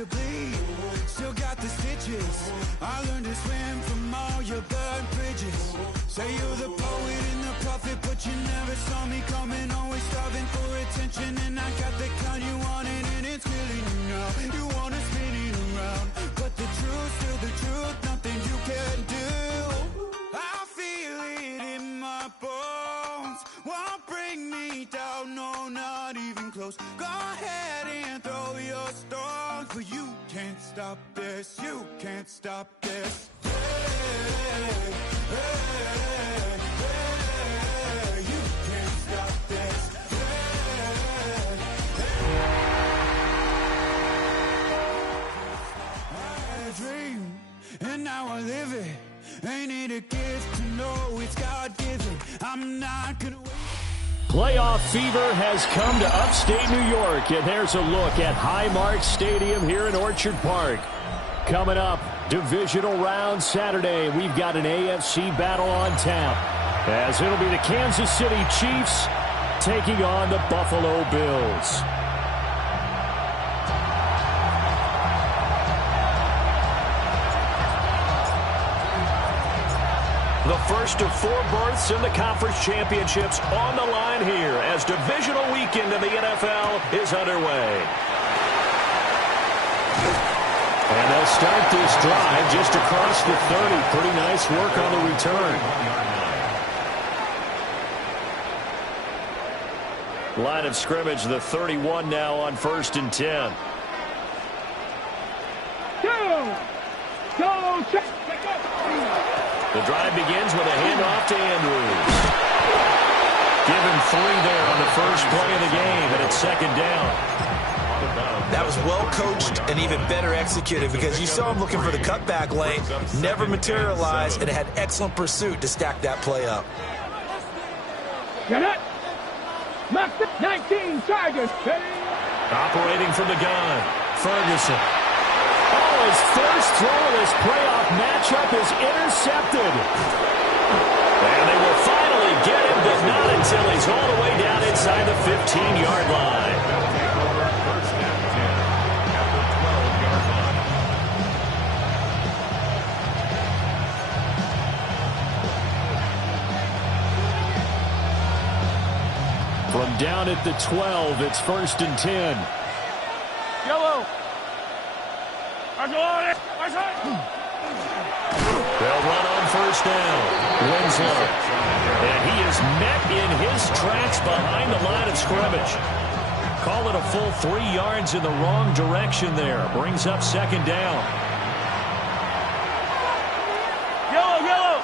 to bleed, still got the stitches. I learned to swim from all your burnt bridges. Say you're the poet and the prophet, but you never saw me coming. Always starving for attention, and I got the kind you wanted, and it's killing you now. You wanna spin it around, but the truth's still the truth. Nothing you can do. I feel it in my bones. Won't bring me down, no, not even close. Go ahead and throw your stones, but you can't stop this. You can't stop this. Hey, hey, hey, you can't stop this. I had a dream, and now I live it. Ain't it a gift to know it's God-given? I'm not gonna wait. Playoff fever has come to upstate New York, and there's a look at Highmark Stadium here in Orchard Park. Coming up, divisional round Saturday, we've got an AFC battle on tap, as it'll be the Kansas City Chiefs taking on the Buffalo Bills. The first of 4 berths in the conference championships on the line here as divisional weekend in the NFL is underway. And they'll start this drive just across the 30. Pretty nice work on the return. Line of scrimmage, the 31 now on 1st and 10. Go, check. The drive begins with a handoff to Andrews. Given 3 there on the first play of the game, and it's 2nd down. That was well coached and even better executed because you saw him looking for the cutback lane, never materialized, and had excellent pursuit to stack that play up. Get it. Max 19 Tigers. Operating from the gun, Ferguson. Oh, his first throw of this playoff matchup is intercepted. And they will finally get him, but not until he's all the way down inside the 15-yard line. From down at the 12, it's 1st and 10. Yellow. They'll run on 1st down. Winslow. And he is met in his tracks behind the line of scrimmage. Call it a full 3 yards in the wrong direction there. Brings up 2nd down. Yellow.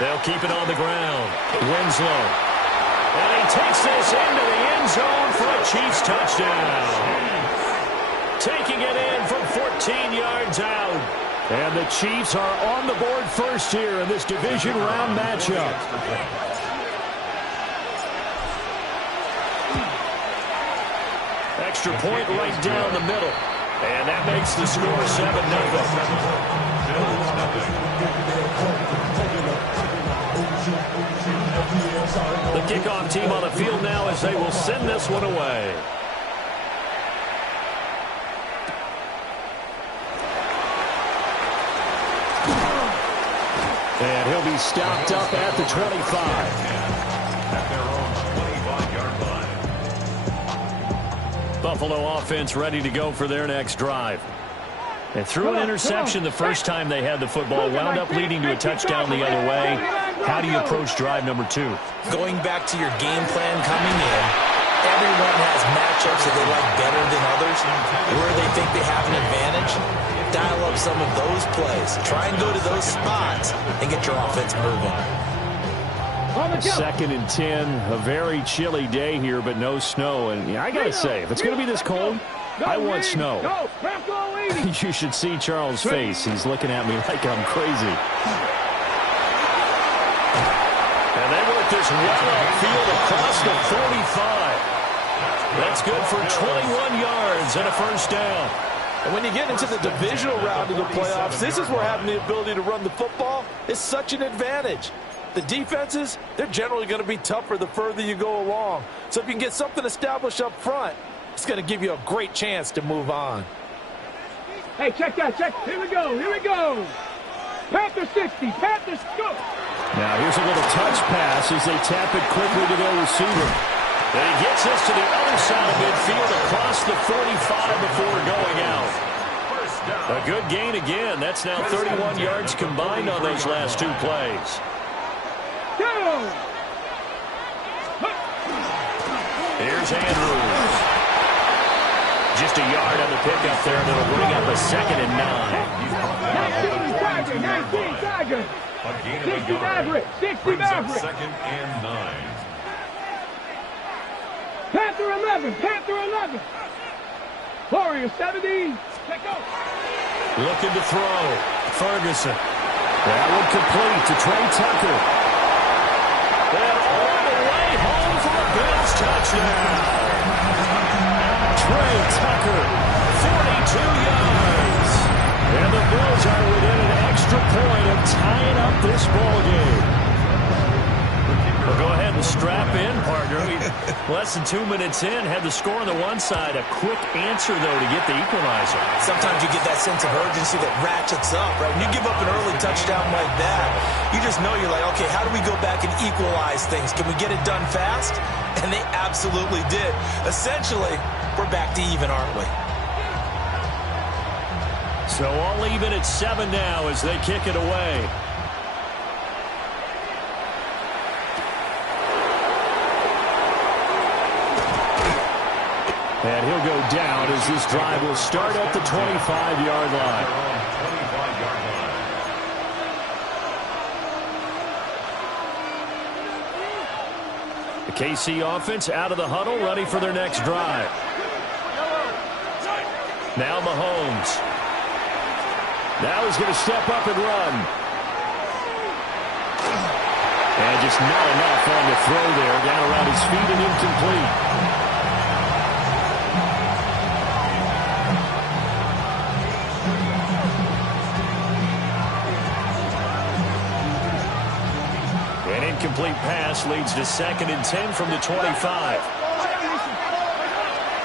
They'll keep it on the ground. Winslow. And he takes this into the end zone for a Chiefs touchdown. Taking it in from 14 yards out. And the Chiefs are on the board first here in this division round matchup. Extra point right down the middle. And that makes the score 7-0. The kickoff team on the field now as they will send this one away. And he'll be stopped up at the 25. At their own 25-yard line. Buffalo offense ready to go for their next drive. And threw an interception the first time they had the football, wound up leading to a touchdown the other way. How do you approach drive number 2? Going back to your game plan coming in, everyone has matchups that they like better than others, where they think they have an advantage. Dial up some of those plays. Try and go to those spots and get your offense moving. 2nd and 10, a very chilly day here, but no snow. And I got to say, if it's going to be this cold, I want snow. You should see Charles' face. He's looking at me like I'm crazy. And they work this well upfield across the 45. That's good for 21 yards and a 1st down. And when you get into the divisional round of the playoffs, this is where having the ability to run the football is such an advantage. The defenses, they're generally going to be tougher the further you go along. So if you can get something established up front, It's going to give you a great chance to move on. Hey, check that, check. Here we go, here we go. Panther 60, Panthers go. Now here's a little touch pass as they tap it quickly to their receiver. And he gets this to the other side of midfield across the 45 before going out. A good gain again. That's now 31 yards combined on those last two plays. Go! Here's Andrews. Just a yard on the pickup there, and it'll bring up a 2nd and 9. 19 Tiger, 19 Tiger. 60 Maverick, 60 Maverick. 2nd and 9. Panther 11, Panther 11. Warrior 70. Check out. Looking to throw. Ferguson. That one complete to Trey Tucker. And all the way home for a Bills touchdown. Trey Tucker, 42 yards. And the Bills are within an extra point of tying up this ball game. Well, go ahead and strap in, partner. Less than 2 minutes in, had the score on the one side. A quick answer, though, to get the equalizer. Sometimes you get that sense of urgency that ratchets up, right? When you give up an early touchdown like that, you just know you're like, okay, how do we go back and equalize things? Can we get it done fast? And they absolutely did. Essentially, we're back to even, aren't we? So all even at 7 now as they kick it away. And he'll go down as this drive will start at the 25-yard line. The KC offense out of the huddle, ready for their next drive. Now Mahomes. Now he's going to step up and run. And just not enough on the throw there. Down around his feet and incomplete. An incomplete pass leads to 2nd and 10 from the 25.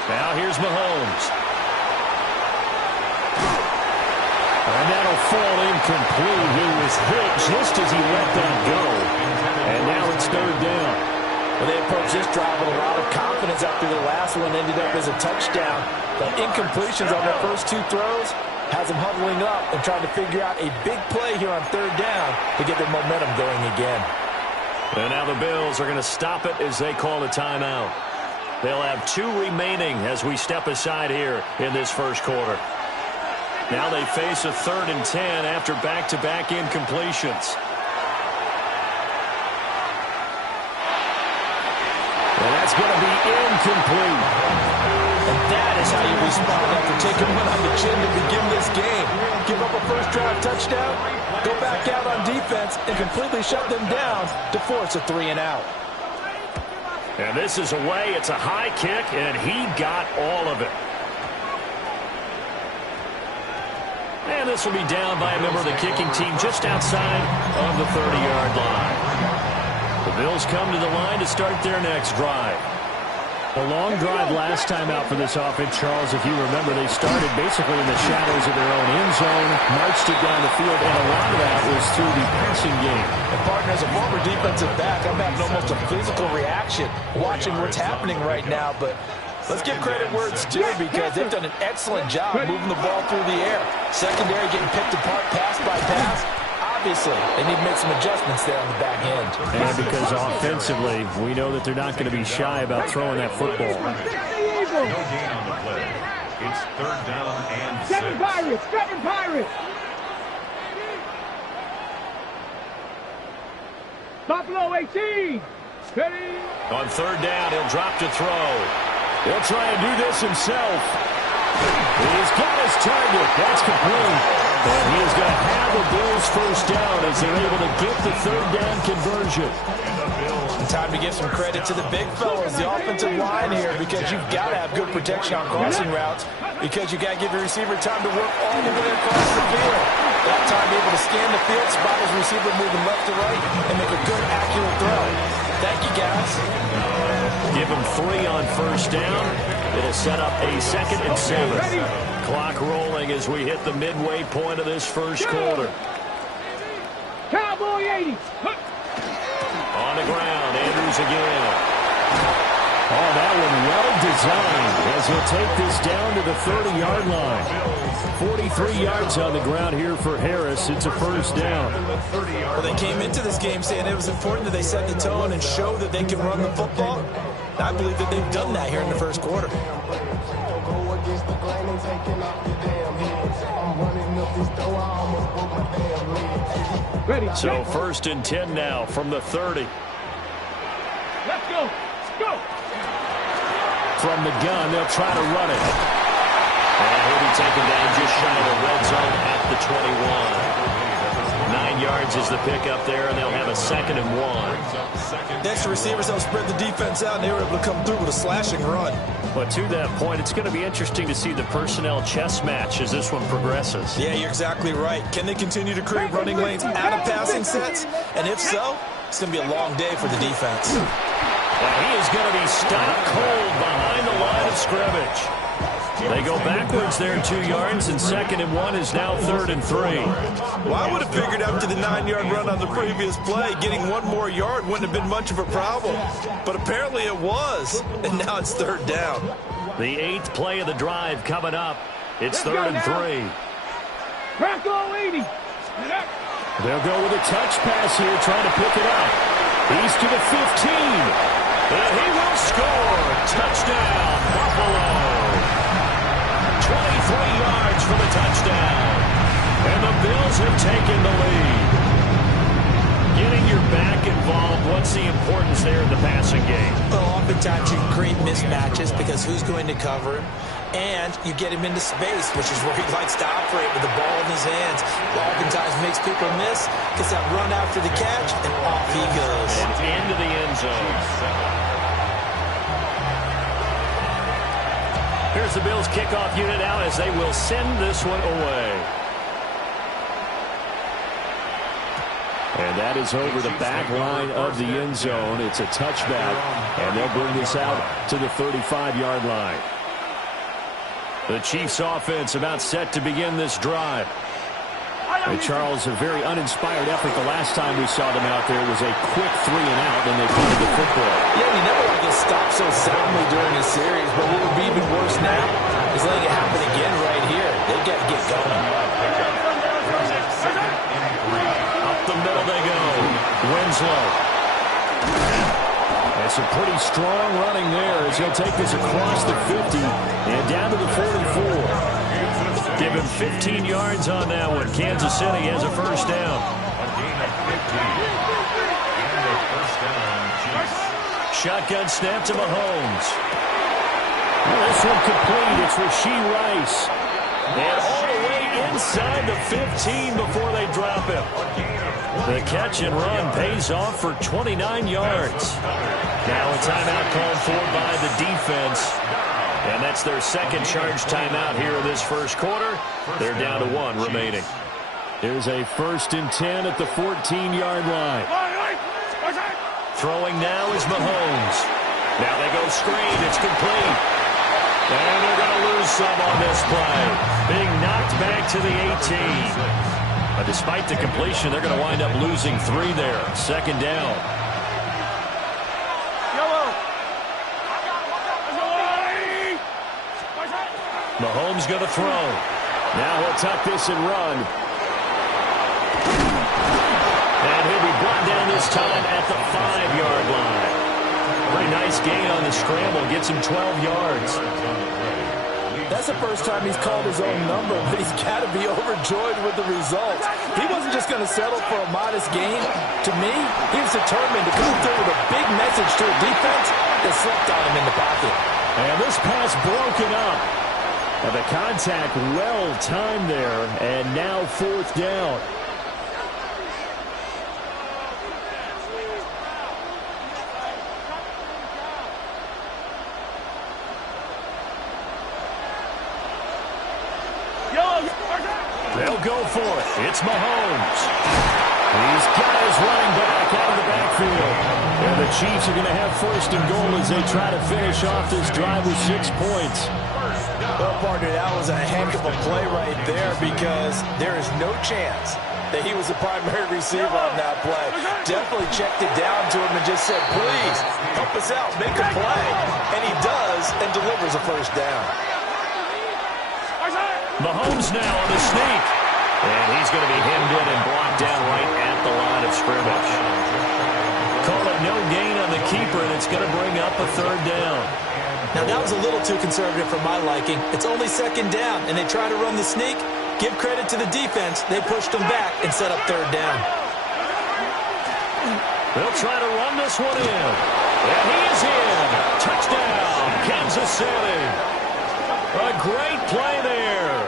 Now here's Mahomes. And that'll fall incomplete. He was hit just as he let that go. And now it's 3rd down. Well, they approached this drive with a lot of confidence after the last one ended up as a touchdown. The incompletions on their first 2 throws has them huddling up and trying to figure out a big play here on 3rd down to get their momentum going again. And now the Bills are going to stop it as they call a timeout. They'll have 2 remaining as we step aside here in this first quarter. Now they face a 3rd and 10 after back-to-back incompletions. And that's going to be incomplete. And that is how you respond after taking one on the chin to begin this game. Give up a first drive touchdown, go back out on defense, and completely shut them down to force a 3-and-out. And this is away. It's a high kick, and he got all of it. And this will be down by a member of the kicking team just outside of the 30-yard line. The Bills come to the line to start their next drive. A long drive last time out for this offense, Charles. If you remember, they started basically in the shadows of their own end zone, marched it down the field, and a lot of that was through the passing game. And partner, as a former defensive back, I'm having almost a physical reaction watching what's happening right now. But let's give credit where it's due because they've done an excellent job moving the ball through the air. Secondary getting picked apart pass by pass. Obviously, they need to make some adjustments there on the back end. And because offensively, we know that they're not going to be shy about throwing that football. No gain on the play. It's 3rd down and 6. 7 Pirates, 7 Pirates. Buffalo 18. Ready. On 3rd down, he'll drop to throw. He'll try and do this himself. He's got his target. That's complete. And he is going to have the Bills first down as they're able to get the 3rd down conversion. And time to give some credit to the big fellas, the offensive line here, because you've got to have good protection on crossing routes because you've got to give your receiver time to work all the way across the field. That time able to scan the field, spot his receiver moving left to right, and make a good, accurate throw. Thank you, guys. Give him 3 on 1st down. It'll set up a 2nd and 7. Clock rolling as we hit the midway point of this first quarter. Cowboy 80. On the ground, Andrews again. Oh, that one well designed as he'll take this down to the 30-yard line. 43 yards on the ground here for Harris. It's a first down. Well, they came into this game saying it was important that they set the tone and show that they can run the football. I believe that they've done that here in the first quarter. So 1st and 10 now from the 30. Let's go. Go. From the gun, they'll try to run it. And he'll be taken down just shy of the red zone at the 21. 9 yards is the pickup there, and they'll have a 2nd and 1. The extra receivers helped spread the defense out, and they were able to come through with a slashing run. But to that point, it's going to be interesting to see the personnel chess match as this one progresses. Yeah, you're exactly right. Can they continue to create running lanes out of passing sets? And if so, it's going to be a long day for the defense. And he is going to be stopped cold behind the line of scrimmage. They go backwards there 2 yards, and 2nd and 1 is now 3rd and 3. Well, I would have figured after the 9-yard run on the previous play, getting 1 more yard wouldn't have been much of a problem. But apparently it was, and now it's 3rd down. The 8th play of the drive coming up. It's 3rd and 3. Crackle 80. They'll go with a touch pass here, trying to pick it up. He's to the 15. And he will score. Touchdown, Buffalo. 23 yards for the touchdown. And the Bills have taken the lead. Getting your back involved, what's the importance there in the passing game? Well, oftentimes you create mismatches because who's going to cover him? And you get him into space, which is where he likes to operate with the ball in his hands. Oftentimes makes people miss, gets that run after the catch, and off he goes. And into the end zone. Here's the Bills kickoff unit out as they will send this one away. And that is over the back line of the end zone. It's a touchback, and they'll bring this out to the 35-yard line. The Chiefs offense about set to begin this drive. And Charles, a very uninspired effort the last time we saw them out there was a quick 3 and out, and they punted the football. Yeah, you never want to get stopped so soundly during a series, but what would be even worse now is letting it happen again right here. They've got to get going. Up the middle they go. Winslow. And some pretty strong running there as he'll take this across the 50 and down to the 44. Give him 15 yards on that one. Kansas City has a first down. Shotgun snap to Mahomes. Well, this one complete. It's Rashee Rice. And all the way inside the 15 before they drop him. The catch and run pays off for 29 yards. Now a timeout called for by the defense. And that's their second charge timeout here in this first quarter. They're down to 1 remaining. Here's a 1st and 10 at the 14-yard line. Throwing now is Mahomes. Now they go screen. It's complete. And they're going to lose some on this play. Being knocked back to the 18. But despite the completion, they're going to wind up losing 3 there. 2nd down. Mahomes going to throw. Now he'll tuck this and run. And he'll be brought down this time at the 5-yard line. Pretty nice gain on the scramble. Gets him 12 yards. That's the first time he's called his own number, but he's got to be overjoyed with the results. He wasn't just going to settle for a modest gain. To me, he was determined to come through with a big message to a defense that slept on him in the pocket. And this pass broken up. The contact well timed there, and now 4th down. They'll go for it. It's Mahomes. He's got his running back out of the backfield. And the Chiefs are going to have first and goal as they try to finish off this drive with 6 points. Well, partner, that was a heck of a play right there because there is no chance that he was the primary receiver on that play. Definitely checked it down to him and just said, please, help us out, make a play. And he does and delivers a first down. Mahomes now on the sneak. And he's going to be hemmed in and blocked down right at the line of scrimmage. Call it no gain on the keeper, and it's going to bring up a third down. Now, that was a little too conservative for my liking. It's only second down, and they try to run the sneak. Give credit to the defense. They pushed them back and set up third down. They'll try to run this one in. And he is in. Touchdown, Kansas City. A great play there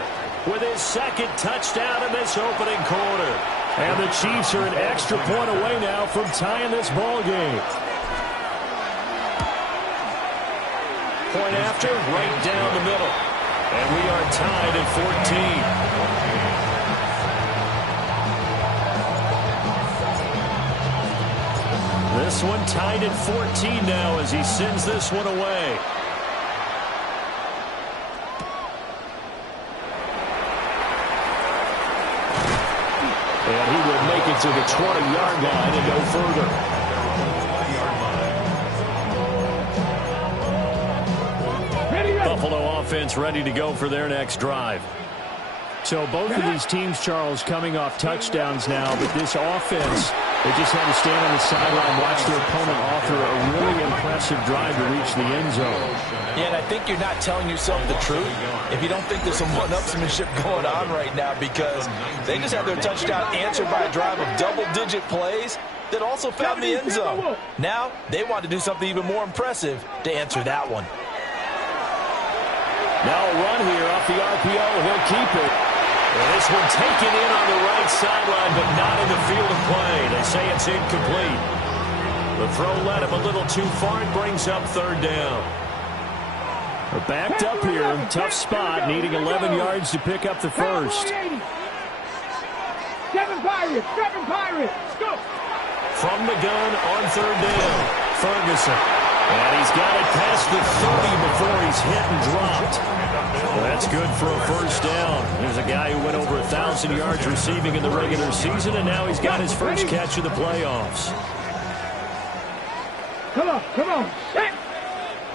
with his second touchdown in this opening quarter. And the Chiefs are an extra point away now from tying this ball game. Point after, right down the middle. And we are tied at 14. This one tied at 14 now as he sends this one away. And he will make it to the 20-yard line and no further. Buffalo offense ready to go for their next drive. So both of these teams, Charles, coming off touchdowns now, but this offense, they just had to stand on the sideline, watch their opponent offer a really impressive drive to reach the end zone. Yeah, and I think you're not telling yourself the truth if you don't think there's some one-upsmanship going on right now, because they just had their touchdown answered by a drive of double-digit plays that also found the end zone. Now they want to do something even more impressive to answer that one. Now a run here off the RPO. He'll keep it. And this one taken in on the right sideline, but not in the field of play. They say it's incomplete. The throw led him a little too far. It brings up third down. We're backed up here. Tough spot, needing 11 yards to pick up the first. 7 Pirates, 7 Pirates. Go. From the gun on third down, Ferguson. And he's got it past the 30 before he's hit and dropped. Well, that's good for a first down. There's a guy who went over 1,000 yards receiving in the regular season, and now he's got his first catch of the playoffs. Come on, come on. Set.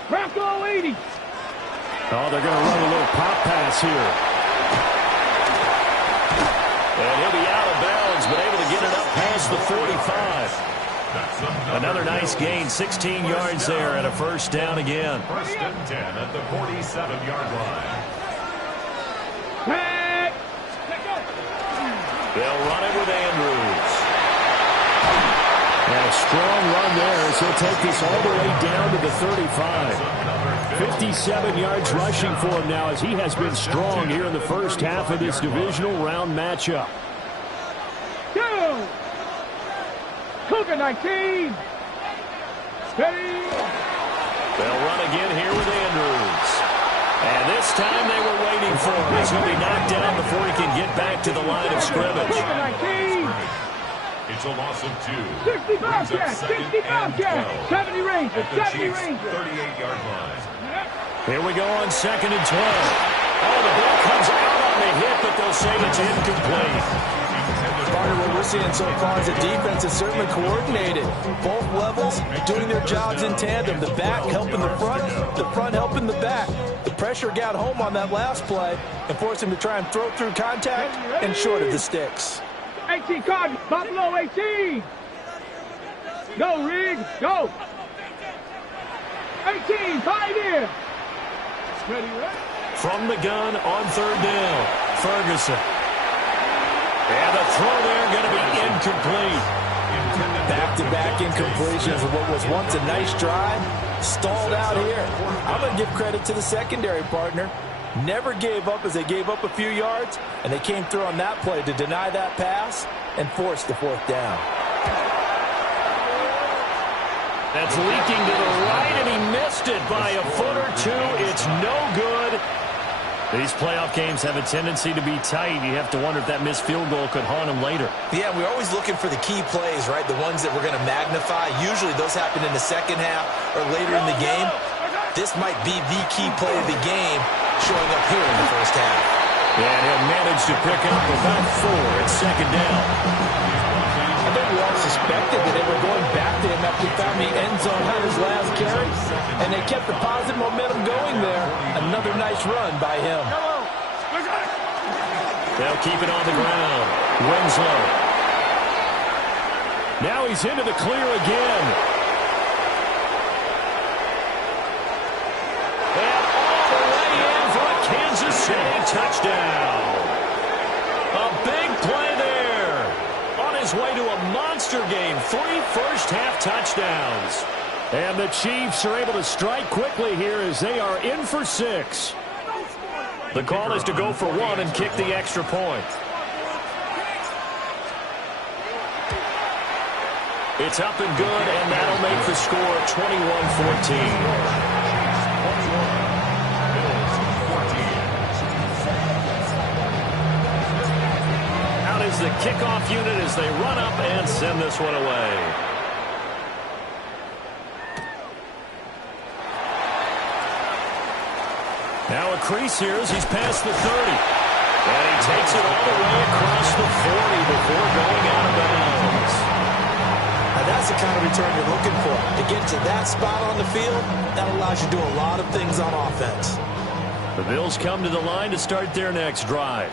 Bronco 80. Oh, they're going to run a little pop pass here. And he'll be out of bounds, but able to get it up past the 45. Another nice gain, 16 yards there, and a first down again. First and 10 at the 47-yard line. They'll run it with Andrews. And a strong run there as he'll take this all the way down to the 35. 57 yards rushing for him now as he has been strong here in the first half of this divisional round matchup. Go! Cougar 19. Ready. They'll run again here with Andrews. And this time they were waiting for him. He's going to be knocked down before he can get back to the line of scrimmage. Cougar 19. It's a loss of 2. 60 Bobcats, 60 Bobcats. 70 Rangers, 70 Rangers. 38-yard line. Here we go on second and 12. Oh, the ball comes out on the hit, but they'll say it's incomplete. Partner, what we're seeing so far is the defense is certainly coordinated. Both levels doing their jobs in tandem. The back helping the front helping the back. The pressure got home on that last play and forced him to try and throw through contact and short of the sticks. 18 Cardinals, Buffalo 18. Go, Riggs, go. 18, Pioneer. Ready, ready. From the gun on third down, Ferguson. And the throw there going to be incomplete. Back-to-back incompletions of what was once a nice drive. Stalled out here. I'm going to give credit to the secondary partner. Never gave up as they gave up a few yards, and they came through on that play to deny that pass and force the fourth down. That's leaking to the right, and he missed it by a foot or two. It's no good. These playoff games have a tendency to be tight. You have to wonder if that missed field goal could haunt them later. Yeah, we're always looking for the key plays, right? The ones that we're going to magnify. Usually those happen in the second half or later in the game. This might be the key play of the game showing up here in the first half. And he'll manage to pick up about 4 at second down. I think we all suspected that they were going back to him after he found the end zone on his last carry, and they kept the positive momentum going there. Another nice run by him. They'll keep it on the ground. Winslow. Now he's into the clear again. And all the way in for a Kansas City touchdown. A big play there. On his way to a monster game. 3 first-half touchdowns. And the Chiefs are able to strike quickly here as they are in for 6. The call is to go for 1 and kick the extra point. It's up and good, and that'll make the score 21-14. The kickoff unit as they run up and send this one away. Now a crease here as he's past the 30. And he takes it all the way across the 40 before going out of bounds. Now that's the kind of return you're looking for. To get to that spot on the field, that allows you to do a lot of things on offense. The Bills come to the line to start their next drive.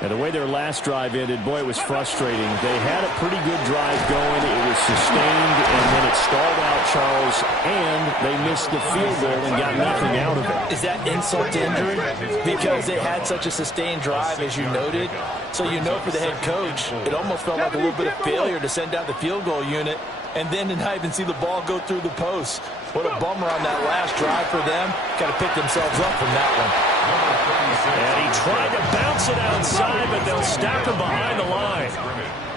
And the way their last drive ended, boy, it was frustrating. They had a pretty good drive going. It was sustained, and then it stalled out, Charles, and they missed the field goal and got nothing out of it. Is that insult to injury? Because they had such a sustained drive, as you noted. So you know for the head coach, it almost felt like a little bit of failure to send out the field goal unit and then to not even see the ball go through the post. What a bummer on that last drive for them. Got to pick themselves up from that one. And he tried to bounce it outside, but they'll stack him behind the line.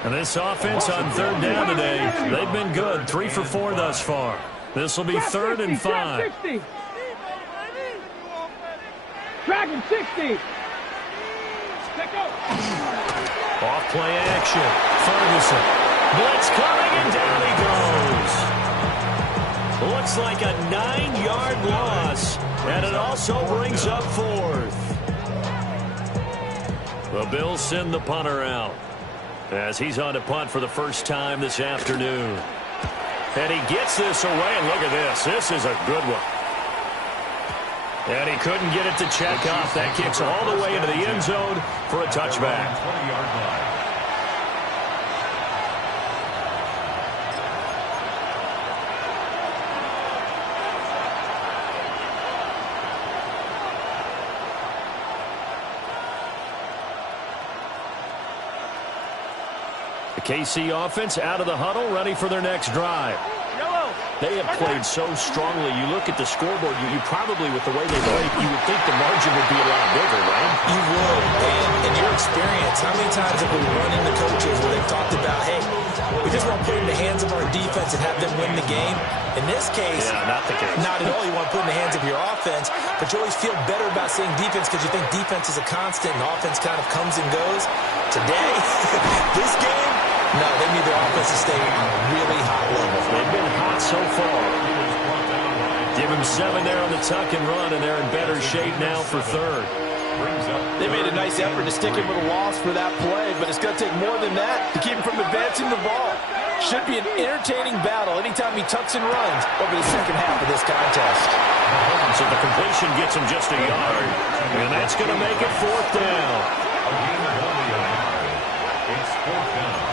And this offense on 3rd down today, they've been good. 3 for 4 thus far. This will be 3rd and 5. Dragon 60. Off play action. Ferguson. Blitz coming, and down he goes. Looks like a 9-yard loss, and it also brings up 4th. The Bills send the punter out as he's on to punt for the first time this afternoon. And he gets this away, and look at this. This is a good one. And he couldn't get it to check off. That kicks all the way into the end zone for a touchback. 20-yard line. KC offense out of the huddle, ready for their next drive. They have played so strongly. You look at the scoreboard, you probably, with the way they played, you would think the margin would be a lot bigger, right? You would. And in your experience, how many times have we run into coaches where they've talked about, hey, we just want to put it in the hands of our defense and have them win the game? In this case, not the case. Not at all. You want to put it in the hands of your offense, but you always feel better about saying defense because you think defense is a constant and offense kind of comes and goes. Today, this game, no, they need their offense to stay on a really hot level. They've been hot so far. Give him 7 there on the tuck and run, and they're in better shape now for 3rd. They made a nice effort to stick him with a loss for that play, but it's going to take more than that to keep him from advancing the ball. Should be an entertaining battle anytime he tucks and runs over the second half of this contest. So the completion gets him just a yard, and that's going to make it 4th down. It's 4th down.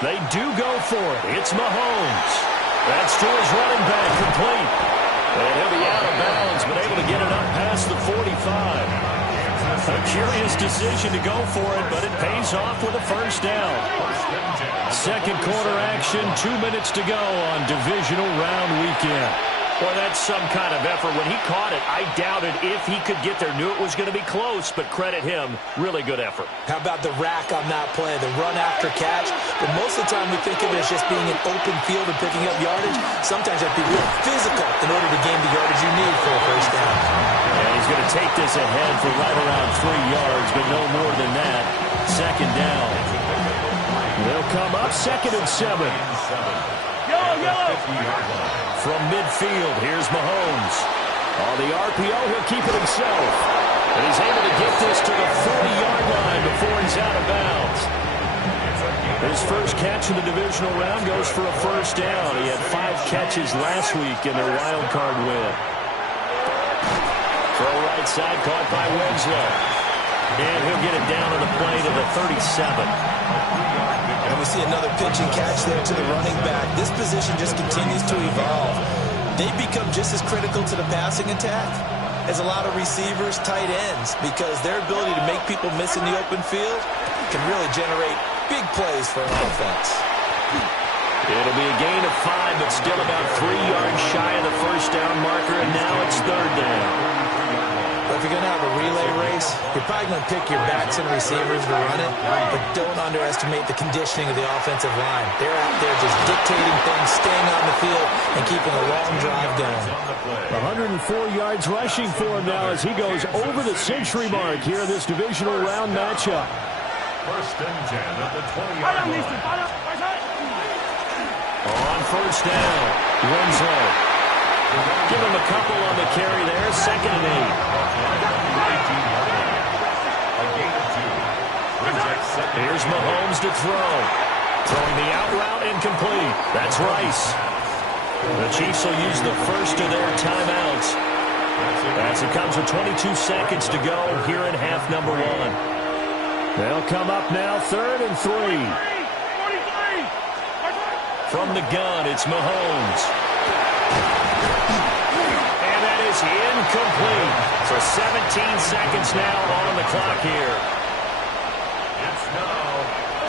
They do go for it. It's Mahomes. That's to his running back, complete. And he'll be out of bounds, but able to get it up past the 45. A curious decision to go for it, but it pays off with a first down. Second quarter action, 2 minutes to go on divisional round weekend. Well, that's some kind of effort. When he caught it, I doubted if he could get there. Knew it was going to be close, but credit him. Really good effort. How about the rack on that play, the run after catch? But most of the time we think of it as just being an open field and picking up yardage. Sometimes you have to be real physical in order to gain the yardage you need for a first down. And going to take this ahead for right around 3 yards, but no more than that. Second down. They'll come up 2nd and 7. From midfield, here's Mahomes. On the RPO, he'll keep it himself. And he's able to get this to the 40-yard line before he's out of bounds. His first catch in the divisional round goes for a first down. He had 5 catches last week in their wild card win. Throw right side, caught by Winslow. And he'll get it down on the play to the 37. And we see another pitch and catch there to the running back. This position just continues to evolve. They become just as critical to the passing attack as a lot of receivers, tight ends, because their ability to make people miss in the open field can really generate big plays for an offense. It'll be a gain of 5, but still about 3 yards shy of the first down marker, and now it's 3rd down. But if you're going to have a relay race, you're probably going to pick your backs and receivers to run it, but don't underestimate the conditioning of the offensive line. They're out there just dictating things, staying on the field, and keeping a long drive going. 104 yards rushing for him now as he goes over the century mark here in this divisional round matchup. 1st and 10 at the 20-yard line. On first down, Winslow. Give him a couple on the carry there. 2nd and 8. Here's Mahomes to throw. Throwing the out route incomplete. That's Rice. The Chiefs will use the first of their timeouts as it comes with 22 seconds to go here in half number 1. They'll come up now 3rd and 3. From the gun, it's Mahomes. And that is incomplete. So 17 seconds now on the clock here.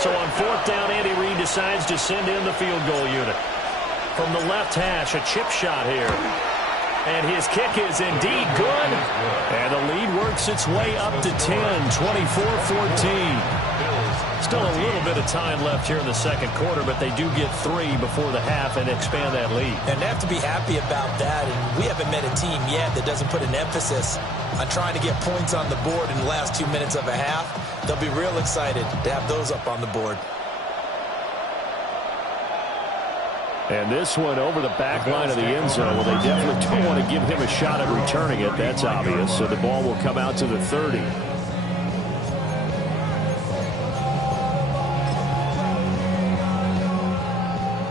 So on 4th down, Andy Reid decides to send in the field goal unit. From the left hash, a chip shot here. And his kick is indeed good. And the lead works its way up to 10, 24-14. Still a little bit of time left here in the second quarter, but they do get 3 before the half and expand that lead. And they have to be happy about that. And we haven't met a team yet that doesn't put an emphasis on trying to get points on the board in the last 2 minutes of a half. They'll be real excited to have those up on the board. And this one over the back line of the end zone. Well, they definitely don't want to give him a shot at returning it. That's obvious. So the ball will come out to the 30.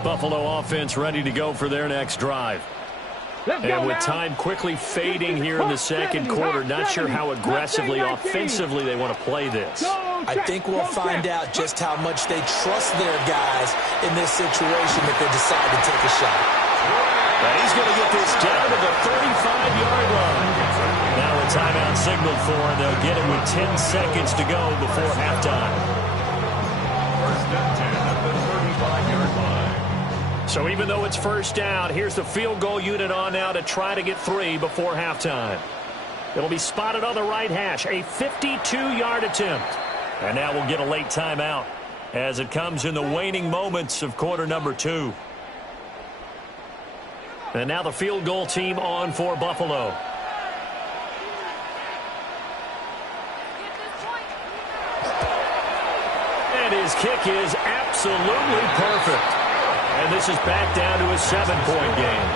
Buffalo offense ready to go for their next drive. And with time quickly fading here in the second quarter, not sure how aggressively, offensively they want to play this. I think we'll find out just how much they trust their guys in this situation if they decide to take a shot. Now he's going to get this down to the 35-yard line. Now a timeout signaled for, and they'll get it with 10 seconds to go before halftime. 1st and 10 at the 35-yard line. So even though it's first down, here's the field goal unit on now to try to get 3 before halftime. It'll be spotted on the right hash, a 52-yard attempt. And now we'll get a late timeout as it comes in the waning moments of quarter number 2. And now the field goal team on for Buffalo. And his kick is absolutely perfect. And this is back down to a 7-point game.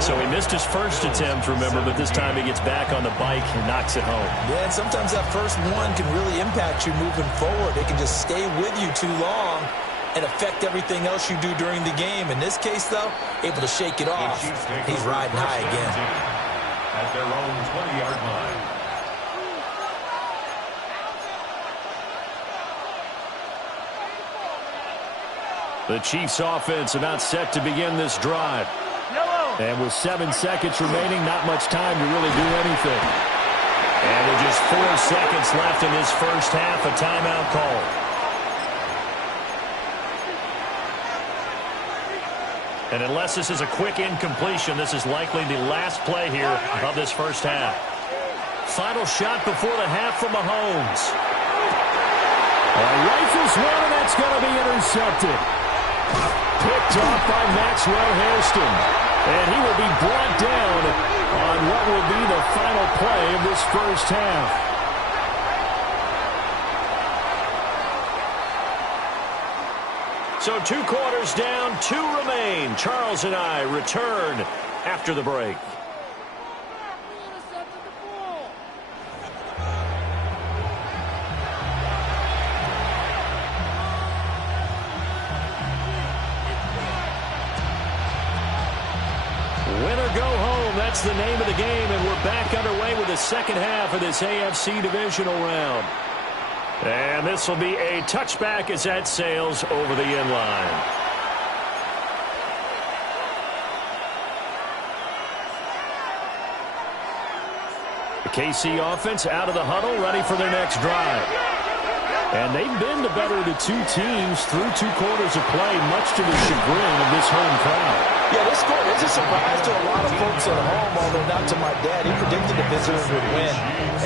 So he missed his first attempt, remember, but this time he gets back on the bike and knocks it home. Yeah, and sometimes that first one can really impact you moving forward. It can just stay with you too long and affect everything else you do during the game. In this case, though, able to shake it off. He's riding high again. At their own 20-yard line. The Chiefs offense about set to begin this drive. And with 7 seconds remaining, not much time to really do anything. And with just 4 seconds left in this first half, a timeout call. And unless this is a quick incompletion, this is likely the last play here of this first half. Final shot before the half from Mahomes. Rifles one, and that's going to be intercepted. Picked off by Maxwell Hairston. And he will be brought down on and what will be the final play of this first half. So 2 quarters down, 2 remain. Charles and I return after the break. Win or go home, that's the name of the game, and we're back underway with the second half of this AFC divisional round. And this will be a touchback as that sails over the end line. The KC offense out of the huddle, ready for their next drive. And they've been the better of the 2 teams through 2 quarters of play, much to the chagrin of this home crowd. Yeah, this score is a surprise to a lot of folks at home, although not to my dad. He predicted the visitors would win.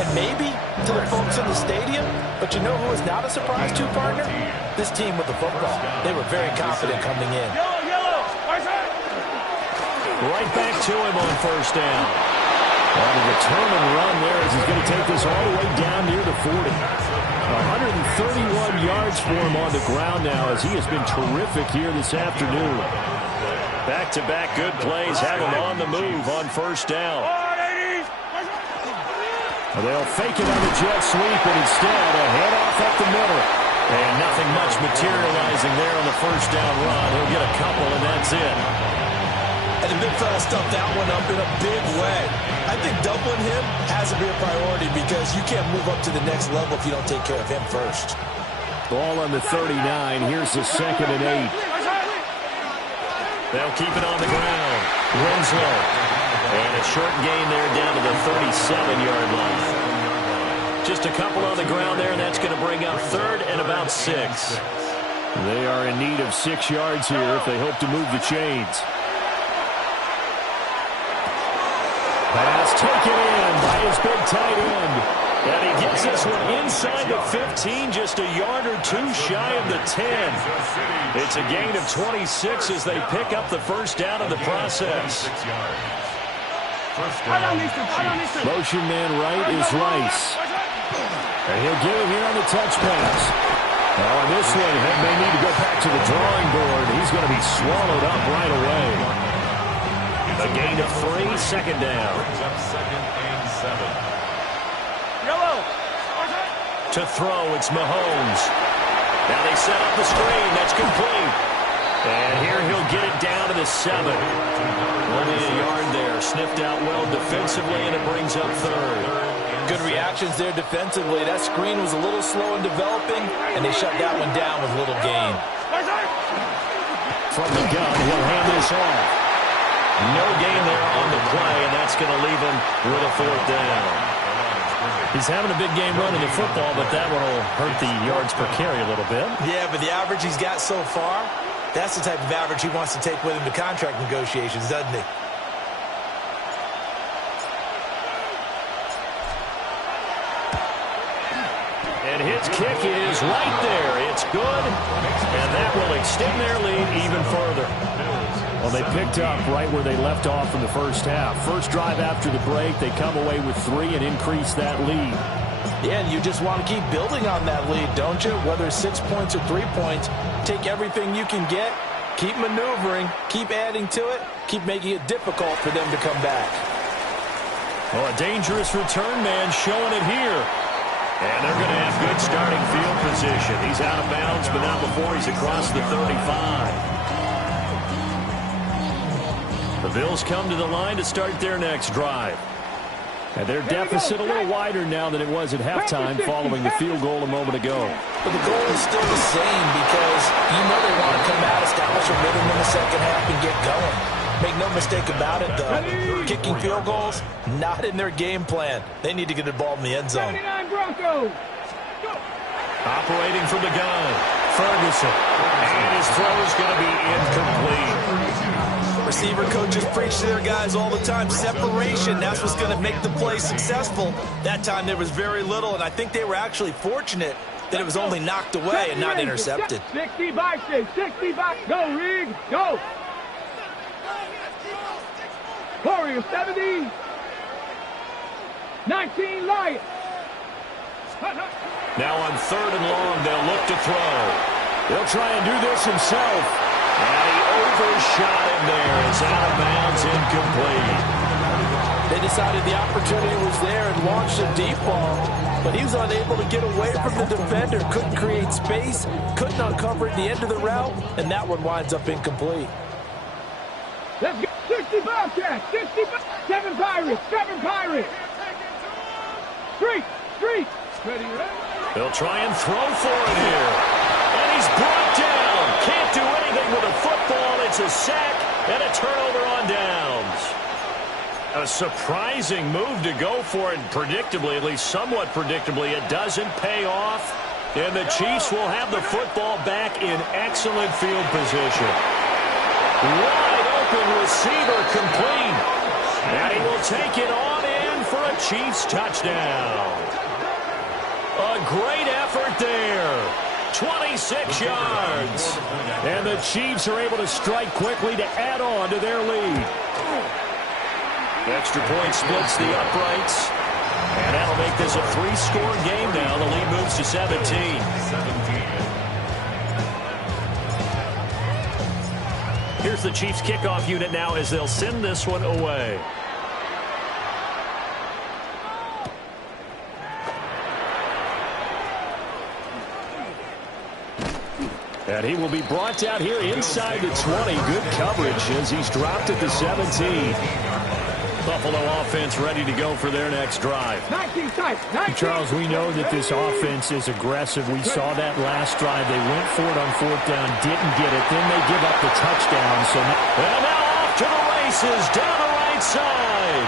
And maybe to the folks in the stadium, but you know who is not a surprise to, partner? This team with the football. They were very confident coming in. Right back to him on first down. On a determined run there as he's going to take this all the way down near the 40. 131 yards for him on the ground now as he has been terrific here this afternoon. Back-to-back good plays have him on the move on first down. They'll fake it on the jet sweep, and instead a handoff up the middle. And nothing much materializing there on the first down run. He'll get a couple, and that's it. And the big fella stuffed that one up in a big way. I think doubling him has to be a priority because you can't move up to the next level if you don't take care of him first. Ball on the 39. Here's the 2nd and 8. They'll keep it on the ground. Winslow. And a short gain there down to the 37-yard line. Just a couple on the ground there, and that's going to bring up 3rd and about 6. They are in need of 6 yards here if they hope to move the chains. Pass taken in by his big tight end. And he gets this one inside the 15, just a yard or 2 shy of the 10. It's a gain of 26 as they pick up the first down in the process. Motion man right is Rice. And he'll give it here on the touch pass. Now on this one, he may need to go back to the drawing board. He's going to be swallowed up right away. A gain of 3, 2nd down. To throw, it's Mahomes. Now they set up the screen. That's complete. And here he'll get it down to the 7. Only a yard there. Sniffed out well defensively, and it brings up 3rd. Good reactions there defensively. That screen was a little slow in developing, and they shut that one down with little gain. From the gun, he'll hand this off. No gain there on the play, and that's going to leave him with a 4th down. He's having a big game running the football, but that one will hurt the yards per carry a little bit. Yeah, but the average he's got so far, that's the type of average he wants to take with him to contract negotiations, doesn't he? And his kick is right there. It's good, and that will extend their lead even further. Well, they picked up right where they left off in the first half. First drive after the break, they come away with 3 and increase that lead. Yeah, and you just want to keep building on that lead, don't you? Whether it's 6 points or 3 points, take everything you can get, keep maneuvering, keep adding to it, keep making it difficult for them to come back. Well, a dangerous return man showing it here. And they're going to have good starting field position. He's out of bounds, but not before he's across the 35. The Bills come to the line to start their next drive. And their deficit a little wider now than it was at halftime following the field goal a moment ago. But the goal is still the same because you know they want to come out, establish a rhythm in the second half, and get going. Make no mistake about it, though. Kicking field goals, not in their game plan. They need to get the ball in the end zone. Operating from the gun, Ferguson. And his throw is going to be incomplete. Receiver coaches preach to their guys all the time. Separation, that's what's going to make the play successful. That time there was very little, and I think they were actually fortunate that it was only knocked away and not intercepted. 60 by 6, 60 by... Go, Reed, go! Warrior 70. 19 Lions. Now on 3rd and long, they'll look to throw. He'll try and do this himself. And he overshot him there. It's out of bounds, incomplete. They decided the opportunity was there and launched a deep ball, but he was unable to get away from the defender, couldn't create space, couldn't uncover at the end of the route, and that one winds up incomplete. Let's go. 60 Bobcats, 65. 7 Pirates, 7 Pirates. Street. Ready. They'll try and throw for it here. And he's brought down. Can't do anything with a football. It's a sack and a turnover on downs. A surprising move to go for it, predictably, at least somewhat predictably. It doesn't pay off, and the Chiefs will have the football back in excellent field position. Wide open receiver complete, and he will take it on in for a Chiefs touchdown. A great effort there. 26 yards. And the Chiefs are able to strike quickly to add on to their lead. Extra point splits the uprights. And that'll make this a 3-score game now. The lead moves to 17. Here's the Chiefs kickoff unit now as they'll send this one away. And he will be brought down here inside the 20. Good coverage as he's dropped at the 17. Buffalo offense ready to go for their next drive. 19 tight. Charles, we know that this offense is aggressive. We saw that last drive. They went for it on 4th down, didn't get it. Then they give up the touchdown. And now off to the races down the right side.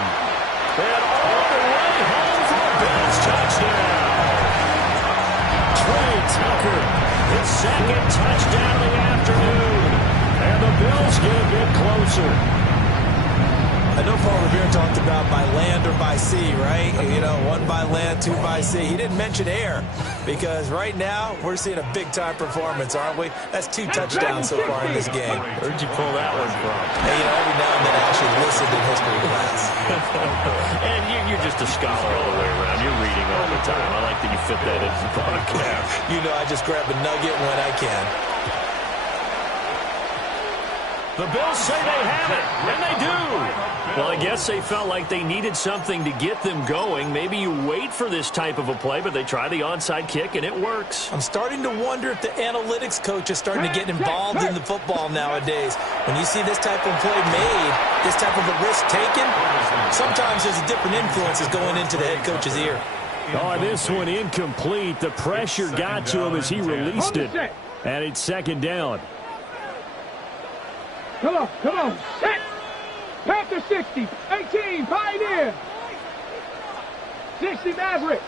And all the way home for a Bills touchdown. Trey Tucker, his 2nd touchdown of the afternoon. And the Bills get a bit closer. I know Paul Revere talked about by land or by sea, right? You know, 1 by land, 2 by sea. He didn't mention air because right now we're seeing a big-time performance, aren't we? That's 2 touchdowns so far in this game. Where'd you pull that one from? Hey, you know, every now and then I actually listened in history class. And you're just a scholar all the way around. You're reading all the time. I like that you fit that into the podcast. You know, I just grab a nugget when I can. The Bills say they have it, and they do. Well, I guess they felt like they needed something to get them going. Maybe you wait for this type of a play, but they try the onside kick, and it works. I'm starting to wonder if the analytics coach is starting to get involved in the football nowadays. When you see this type of play made, this type of a risk taken, sometimes there's a different influences going into the head coach's ear. Oh, this one incomplete. The pressure got to him as he released it. And it's 2nd down. Come on. Set. Panther 60. 18. Pioneer. 60 Maverick.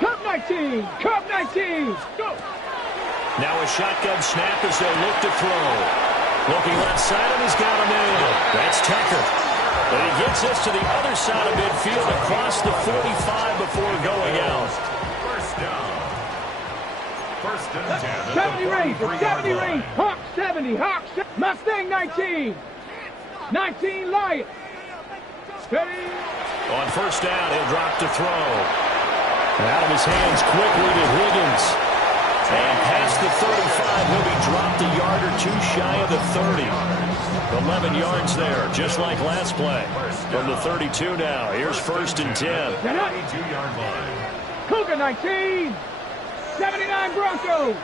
Cup 19. Go. Now a shotgun snap as they look to throw. Looking left side, and he's got a man. That's Tucker. And he gets this to the other side of midfield across the 45 before going out. First and 10. 70 range. Hawk 70. Mustang 19. 19 Lions. Steady. On 1st down, he'll drop to throw. Out of his hands quickly to Higgins. And past the 35, he'll be dropped a yard or 2 shy of the 30. 11 yards there, just like last play. From the 32 now, here's 1st and 10. 22-yard line. Cougar 19. 79 Broncos.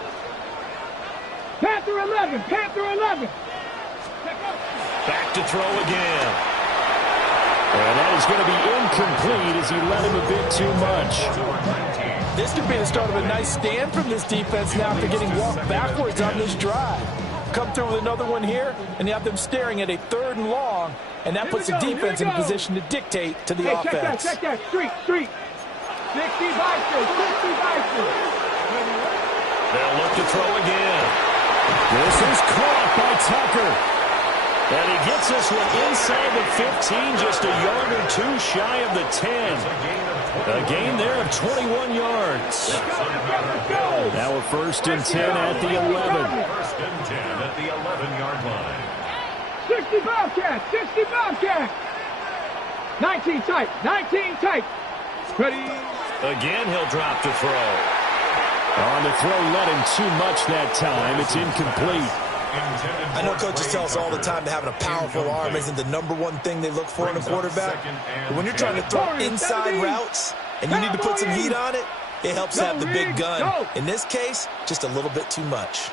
Panther 11. Back to throw again. And that is going to be incomplete as he let him a bit too much. This could be the start of a nice stand from this defense now after getting walked backwards on this drive. Come through with another one here, and you have them staring at a 3rd and long, and that puts the defense in a position to dictate to the offense. Check that. Street. 60 Bison. They'll look to throw again. This is caught by Tucker. And he gets this one inside the 15, just a yard or 2 shy of the 10. A gain there of 21 yards. Now a 1st and 10 at the 11. 1st and 10 at the 11-yard line. 60 Bobcats. 19 tight. 19 tight. Ready. Again, he'll drop to throw. On the throw, led him too much that time. It's incomplete. I know coaches tell us all the time that having a powerful arm isn't the #1 thing they look for in a quarterback. But when you're trying to throw inside routes and you need to put some heat on it, it helps to have the big gun. In this case, just a little bit too much.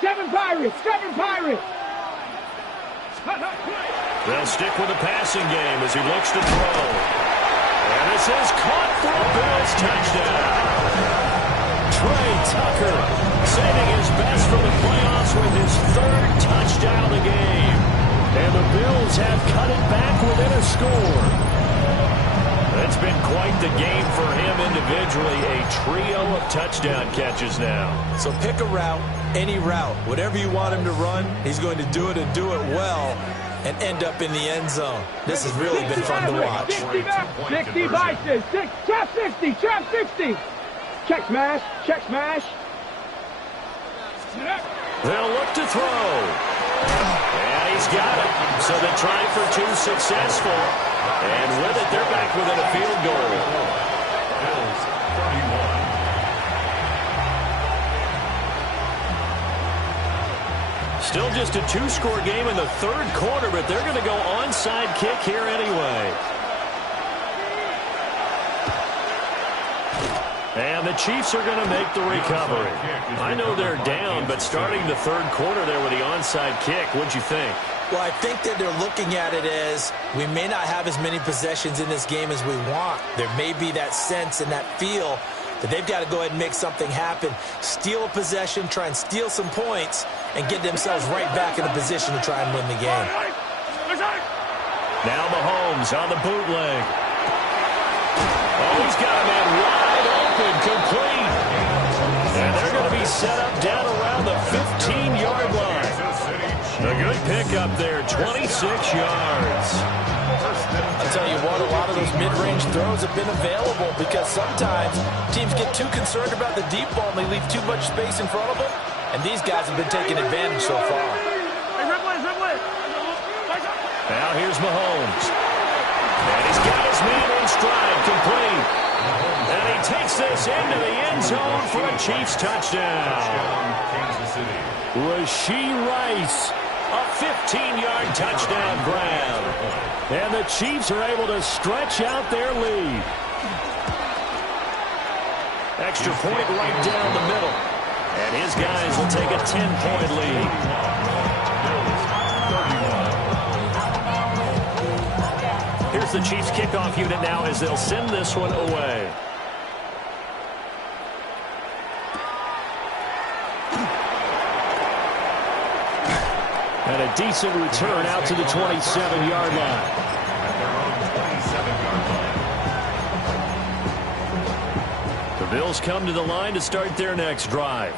7 Pirates. 7 Pirates. They'll stick with the passing game as he looks to throw. And this is caught for a Bills touchdown. Trey Tucker saving his best for the playoffs with his 3rd touchdown of the game. And the Bills have cut it back within a score. It's been quite the game for him individually. A trio of touchdown catches now. So pick a route, any route. Whatever you want him to run, he's going to do it and do it well and end up in the end zone. This has really been fun to watch. 60 biceps. Trap 60. Trap 60. Check smash. Check smash. They'll look to throw. And he's got it. So the try for 2 successful. And with it, they're back within a field goal. Bills 31. Still just a 2-score game in the 3rd quarter, but they're going to go onside kick here anyway. And the Chiefs are going to make the recovery. I know they're down, but starting the 3rd quarter there with the onside kick, what'd you think? Well, I think that they're looking at it as we may not have as many possessions in this game as we want. There may be that sense and that feel that they've got to go ahead and make something happen. Steal a possession, try and steal some points, and get themselves right back in a position to try and win the game. Now Mahomes on the bootleg. Oh, he's got a man wide open, complete. And they're going to be set up down around the 15-yard line. A good pickup there, 26 yards. I'll tell you what, a lot of those mid-range throws have been available because sometimes teams get too concerned about the deep ball and they leave too much space in front of them, and these guys have been taking advantage so far. Now here's Mahomes. And he's got his man in stride, complete. And he takes this into the end zone for a Chiefs touchdown. Rashee Rice. A 15-yard touchdown grab. And the Chiefs are able to stretch out their lead. Extra point right down the middle. And his guys will take a 10-point lead. Here's the Chiefs kickoff unit now as they'll send this one away. And a decent return out to the 27-yard line. The Bills come to the line to start their next drive.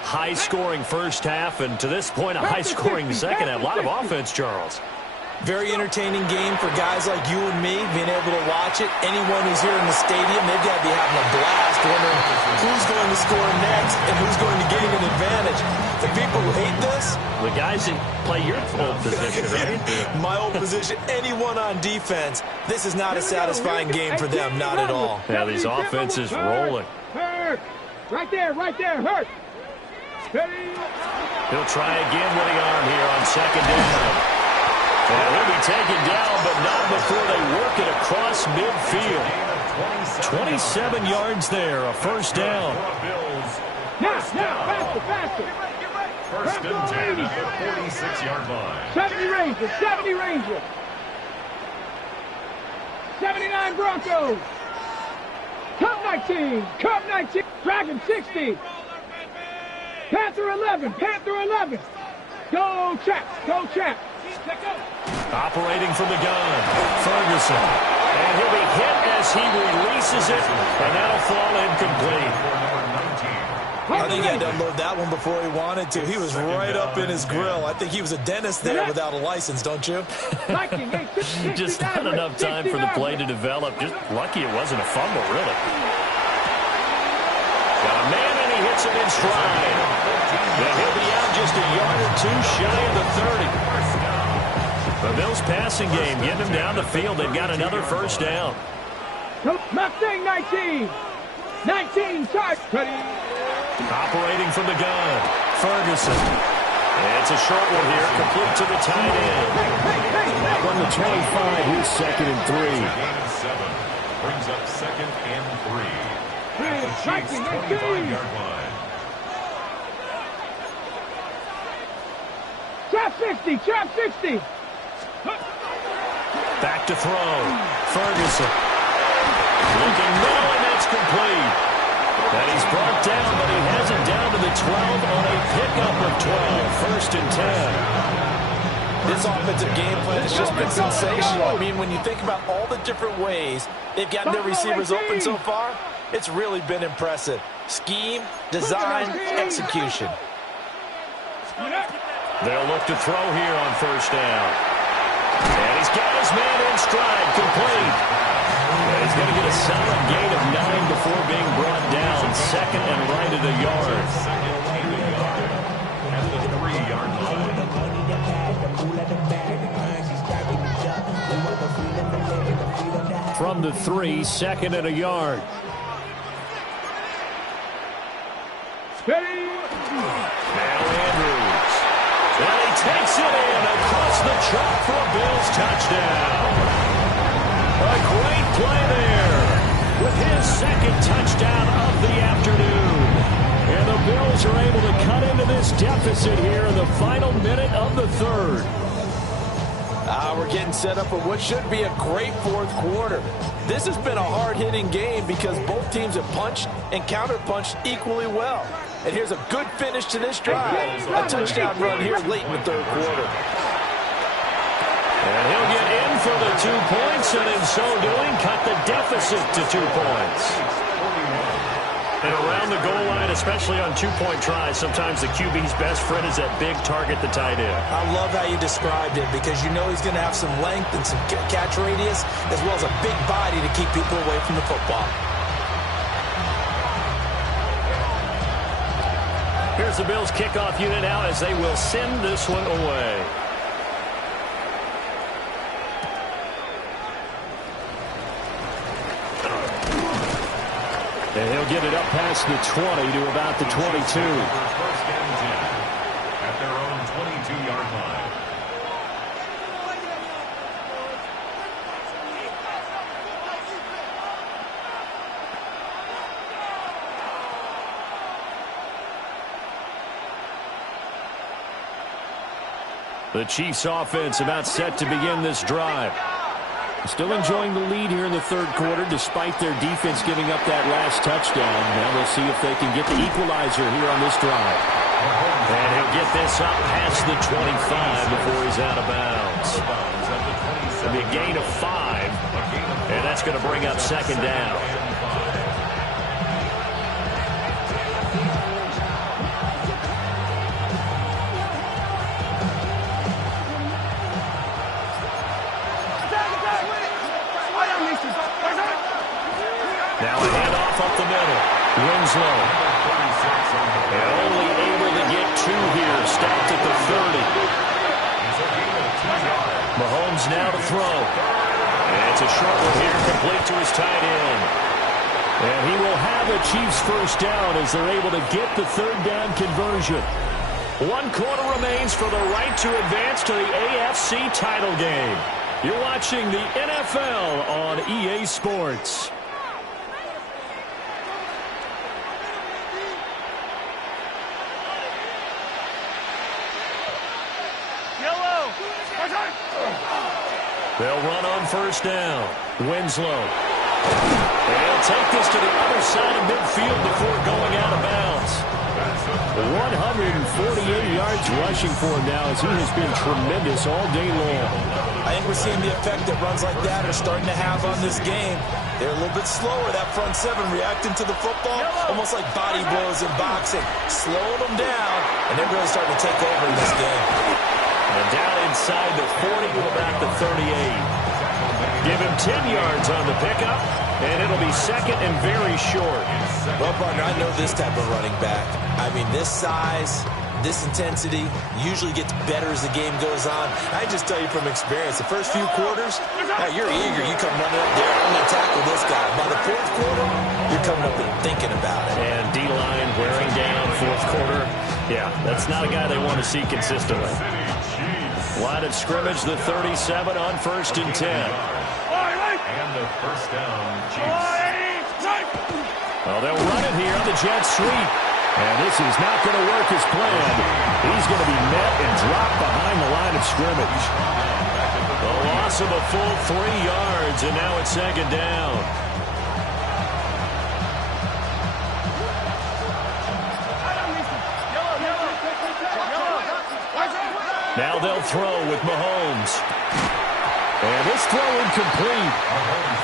High-scoring first half, and to this point, a high-scoring second half. A lot of offense, Charles. Very entertaining game for guys like you and me, being able to watch it. Anyone who's here in the stadium, they've got to be having a blast, wondering who's going to score next and who's going to gain an advantage. The people who hate this, the guys that play your old position, right? My old position, anyone on defense, this is not a satisfying game for them, not at all. Yeah, these offenses rolling. Hurt. Right there, hurt. He'll try again with the arm here on second down. And he'll be taken down, but not before they work it across midfield. 27 yards there, a first down. Now, faster. First and 10 at the 46-yard line. 70 Rangers. 79 Broncos. Cup 19. Dragon 60. Panther 11. Go Chaps. Operating from the gun, Ferguson. And he'll be hit as he releases it, and that'll fall incomplete. I think he had to unload that one before he wanted to. He was right up in his grill. I think he was a dentist there without a license, don't you? Just not enough time for the play to develop. Just lucky it wasn't a fumble, really. Got a man, and he hits it in stride. And he'll be out just a yard or two shy of the 30. The Bills passing game, getting them down the field. They've got another first down. Mustang 19. 19, charge. Ready. Operating from the gun, Ferguson. It's a short one here, complete to the tight end. From the 25, here's 2nd and 3. Gain of 7. Brings up 2nd and 3. At the Chiefs' 25-yard line. Trap 60, trap 60. Back to throw, Ferguson. Looking middle, and that's complete. And he's brought down, but he has it down to the 12 on a pickup of 12. 1st and 10. This offensive game plan has just been sensational. I mean, when you think about all the different ways they've gotten their receivers open so far, it's really been impressive. Scheme, design, execution. They'll look to throw here on 1st down. And he's got his man in stride, complete. And he's going to get a solid gain of 9 before being brought down. 2nd and right at a yard. At the 3-yard line. From the 3, 2nd and a yard. Ready. Now Andrews. And he takes it in across the chalk for a Bills touchdown. A great play there with his 2nd touchdown of the afternoon. And the Bills are able to cut into this deficit here in the final minute of the 3rd. We're getting set up for what should be a great 4th quarter. This has been a hard-hitting game because both teams have punched and counter-punched equally well. And here's a good finish to this drive. A touchdown run here late in the 3rd quarter. And he'll get in for the 2 points, and in so doing, cut the deficit to 2 points. And around the goal line, especially on 2-point tries, sometimes the QB's best friend is that big target, the tight end. I love how you described it because you know he's going to have some length and some catch radius as well as a big body to keep people away from the football. Here's the Bills kickoff unit now as they will send this one away. And he'll get it up past the 20 to about the 22. 1st and 10 at their own 22-yard line. The Chiefs offense about set to begin this drive. Still enjoying the lead here in the 3rd quarter despite their defense giving up that last touchdown. Now we'll see if they can get the equalizer here on this drive. And he'll get this up past the 25 before he's out of bounds. It'll be a gain of 5, and that's going to bring up 2nd down. Now a handoff up the middle. Winslow. And only able to get 2 here. Stopped at the 30. Mahomes now to throw. And it's a short one here, complete to his tight end. And he will have a Chiefs 1st down as they're able to get the 3rd down conversion. 1 quarter remains for the right to advance to the AFC title game. You're watching the NFL on EA Sports. They'll run on 1st down. Winslow. And he'll take this to the other side of midfield before going out of bounds. 148 yards rushing for him now as he has been tremendous all day long. I think we're seeing the effect that runs like that are starting to have on this game. They're a little bit slower, that front 7 reacting to the football, almost like body blows in boxing, slowing them down, and they're really starting to take over in this game. And down inside the 40 to about the 38. Give him 10 yards on the pickup, and it'll be 2nd and very short. Well, partner, I know this type of running back. I mean, this size, this intensity usually gets better as the game goes on. I just tell you from experience, the first few quarters, you're eager. You come running up there, I'm going to tackle this guy. By the fourth quarter, you're coming up and thinking about it. And D-line wearing down fourth quarter. Yeah, that's not a guy they want to see consistently. Line of scrimmage, the 37 on 1st and 10. And the first down, Chiefs. Well, they'll run it here on the jet sweep. And this is not going to work as planned. He's going to be met and dropped behind the line of scrimmage. A loss of a full 3 yards, and now it's 2nd down. Now they'll throw with Mahomes. And this throw incomplete.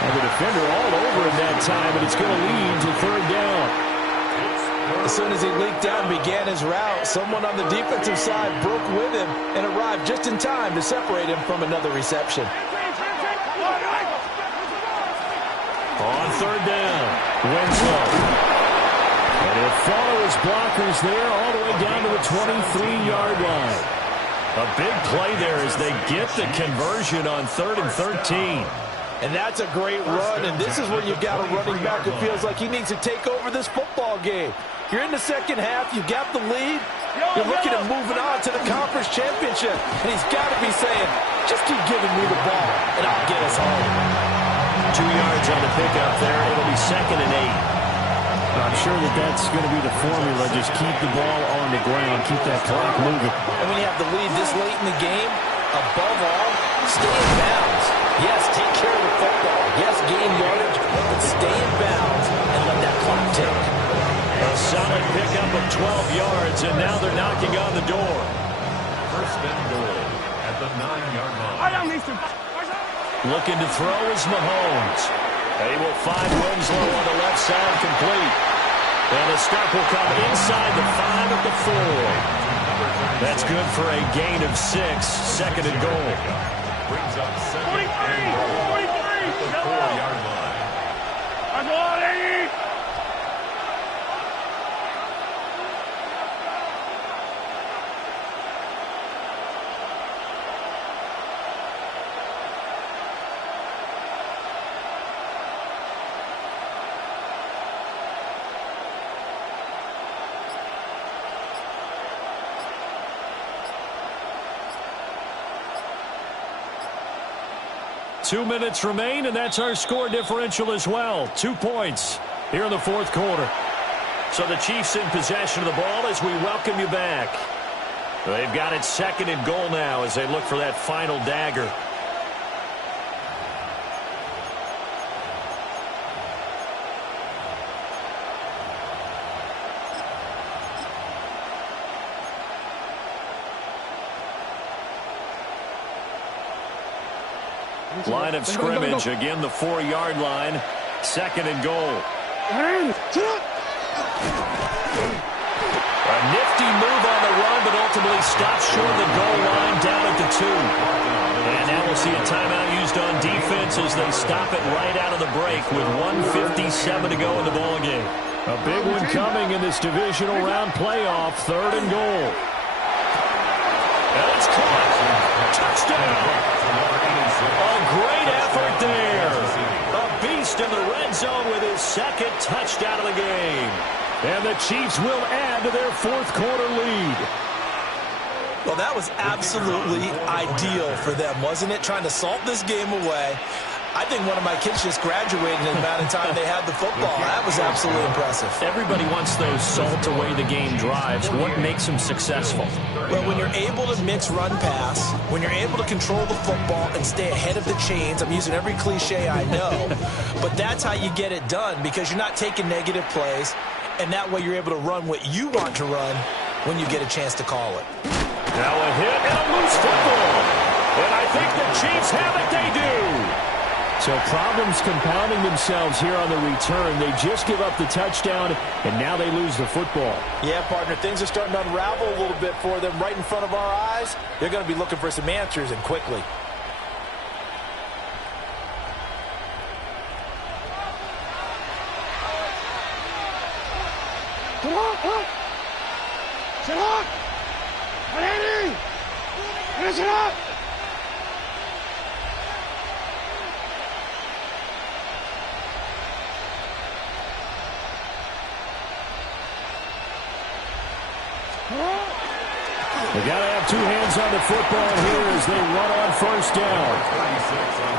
And the defender all over in that time, and it's going to lead to 3rd down. As soon as he leaked out and began his route, someone on the defensive side broke with him and arrived just in time to separate him from another reception. On 3rd down, Winslow. And he'll follow his blockers there all the way down to the 23-yard line. A big play there as they get the conversion on 3rd and 13. And that's a great run, and this is where you've got a running back who feels like he needs to take over this football game. You're in the second half, you've got the lead, you're looking at moving on to the conference championship, and he's got to be saying, just keep giving me the ball, and I'll get us home. 2 yards on the pickup there. It'll be 2nd and 8. I'm sure that's going to be the formula. Just keep the ball on the ground, keep that clock moving. And when you have the lead this late in the game, above all, stay in bounds. Yes, take care of the football. Yes, gain yardage, but stay in bounds and let that clock tick. A solid pickup of 12 yards, and now they're knocking on the door. 1st and goal at the 9-yard line. Looking to throw is Mahomes. He will find Winslow on the left side complete. And the stop will come inside the 5 at the 4. That's good for a gain of 6. 2nd and goal. Brings up 2nd and goal at the 4-yard line. Two minutes remain, and that's our score differential as well. 2 points here in the fourth quarter. So the Chiefs in possession of the ball as we welcome you back. They've got it 2nd and goal now as they look for that final dagger. Line of scrimmage, again the 4-yard line. 2nd and goal. A nifty move on the run, but ultimately stops short of the goal line down at the 2. And now we'll see a timeout used on defense as they stop it right out of the break with 1:57 to go in the ballgame. A big one coming in this divisional round playoff. 3rd and goal. And it's caught. Touchdown. A great effort there. A beast in the red zone with his 2nd touchdown of the game. And the Chiefs will add to their fourth quarter lead. Well, that was absolutely ideal for them, wasn't it? Trying to salt this game away. I think one of my kids just graduated in the amount of time they had the football. That was absolutely impressive. Everybody wants those salt-away-the-game drives. What makes them successful? Well, when you're able to mix run-pass, when you're able to control the football and stay ahead of the chains, I'm using every cliche I know, but that's how you get it done because you're not taking negative plays, and that way you're able to run what you want to run when you get a chance to call it. Now a hit and a loose football. And I think the Chiefs have it. They do. So problems compounding themselves here on the return. They just give up the touchdown, and now they lose the football. Yeah, partner, things are starting to unravel a little bit for them right in front of our eyes. They're going to be looking for some answers, and quickly. Finish it up! They got to have two hands on the football here as they run on first down.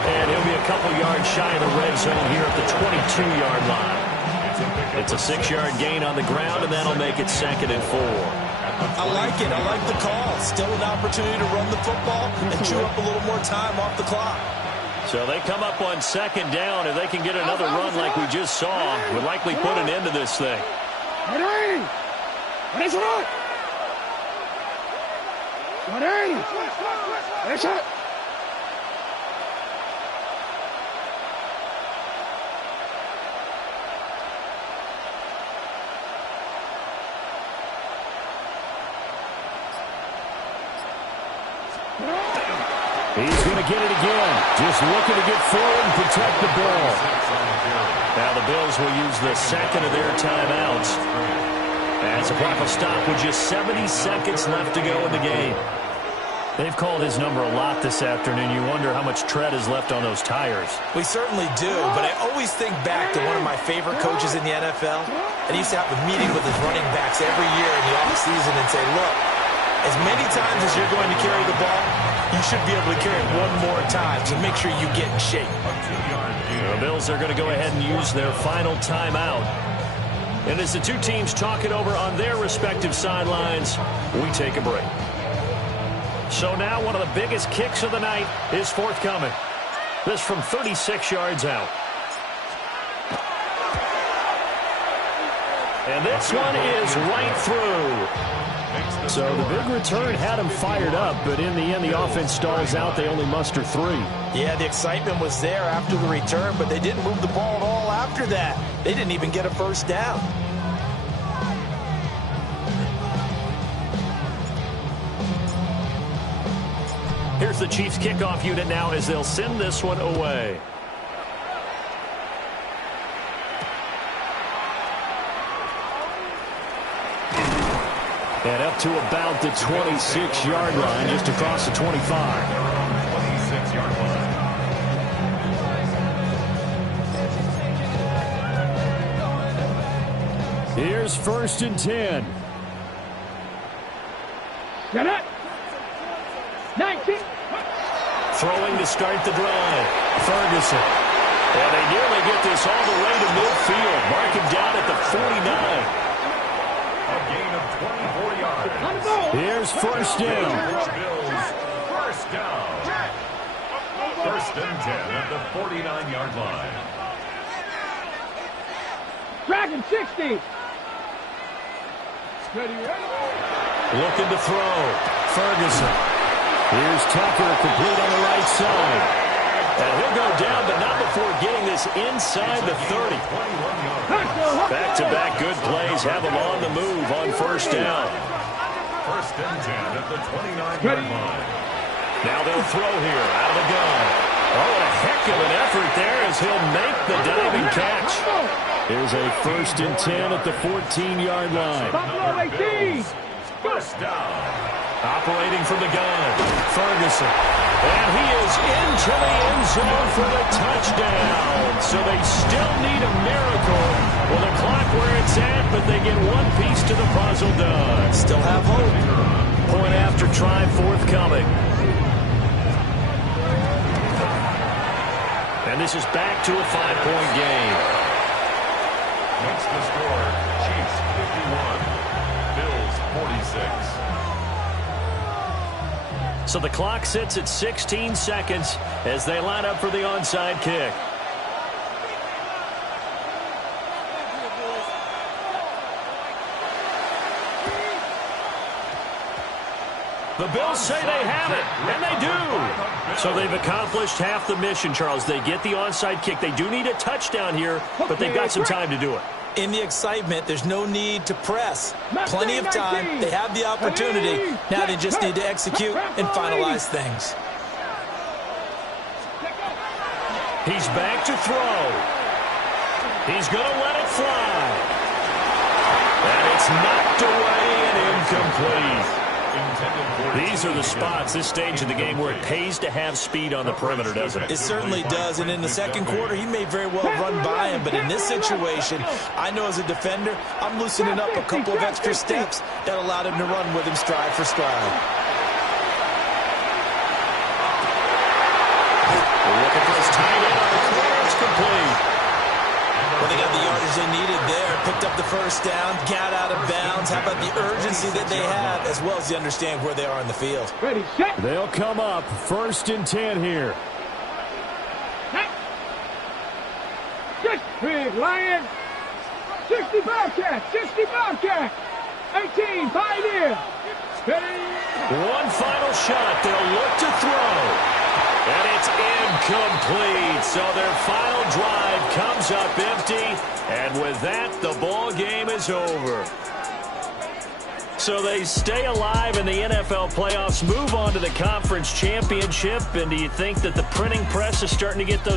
And he'll be a couple yards shy of the red zone here at the 22-yard line. It's a 6-yard gain on the ground, and that'll make it 2nd and 4. I like it. I like the call. Still an opportunity to run the football and chew up a little more time off the clock. So they come up on 2nd down. If they can get another run like we just saw, would likely put an end to this thing. He's going to get it again. Just looking to get forward and protect the ball. Now the Bills will use the 2nd of their timeouts as a proper stop with just 70 seconds left to go in the game. They've called his number a lot this afternoon. You wonder how much tread is left on those tires. We certainly do, but I always think back to one of my favorite coaches in the NFL. And he used to have a meeting with his running backs every year in the offseason and say, look, as many times as you're going to carry the ball, you should be able to carry it one more time, so make sure you get in shape. The Bills are going to go ahead and use their final timeout. And as the two teams talk it over on their respective sidelines, we take a break. So now one of the biggest kicks of the night is forthcoming. This from 36 yards out. And this one is right through. So the big return had him fired up, but in the end the offense stalls out. They only muster 3. Yeah, the excitement was there after the return, but they didn't move the ball at all after that. They didn't even get a first down. Here's the Chiefs kickoff unit now as they'll send this one away. And up to about the 26-yard line, just across the 25. 26-yard line. Here's 1st and 10. Get it! 19. Throwing to start the drive. Ferguson. And they nearly get this all the way to midfield. Mark him down at the 49. A gain of 24 yards. Here's 1st down. Bills, first down. 1st and 10 at the 49-yard line. Dragon 60. Looking to throw. Ferguson. Here's Tucker, complete on the right side. And he'll go down, but not before getting this inside the 30. Back-to-back good plays have them on the move on 1st down. 1st and 10 at the 29-yard line. Now they'll throw here out of the gun. Oh, a heck of an effort there as he'll make the diving catch. Here's a 1st and 10 at the 14-yard line. Buffalo 18. First down. Operating from the gun, Ferguson. And he is into the end zone for the touchdown. So they still need a miracle with the clock where it's at, but they get one piece to the puzzle done. Still have hope. Point after try forthcoming. And this is back to a 5-point game. Makes the score Chiefs 51, Bills 46. So the clock sits at 16 seconds as they line up for the onside kick. The Bills say they have it, and they do. So they've accomplished half the mission, Charles. They get the onside kick. They do need a touchdown here, but they've got some time to do it. In the excitement, there's no need to press. Plenty of time. They have the opportunity. Now they just need to execute and finalize things. He's back to throw. He's going to let it fly. And it's knocked away and incomplete. These are the spots, this stage of the game, where it pays to have speed on the perimeter, doesn't it? It certainly does, and in the second quarter, he may very well run by him, but in this situation, I know as a defender, I'm loosening up a couple of extra steps that allowed him to run with him stride for stride. Looking for his tight end on the corner. It's complete. Well, they got the yardage they needed there. Picked up the first down, got out of bounds. How about the urgency that they have, as well as they understand where they are in the field? Ready, set. They'll come up 1st and 10 here. Just big Lion. 60 Bobcat. 60 Bobcat. 18 Pioneer. One final shot. They'll look to throw. And it's incomplete. So their final drive comes up empty. And with that, the ball game is over. So they stay alive in the NFL playoffs, move on to the conference championship. And do you think that the printing press is starting to get those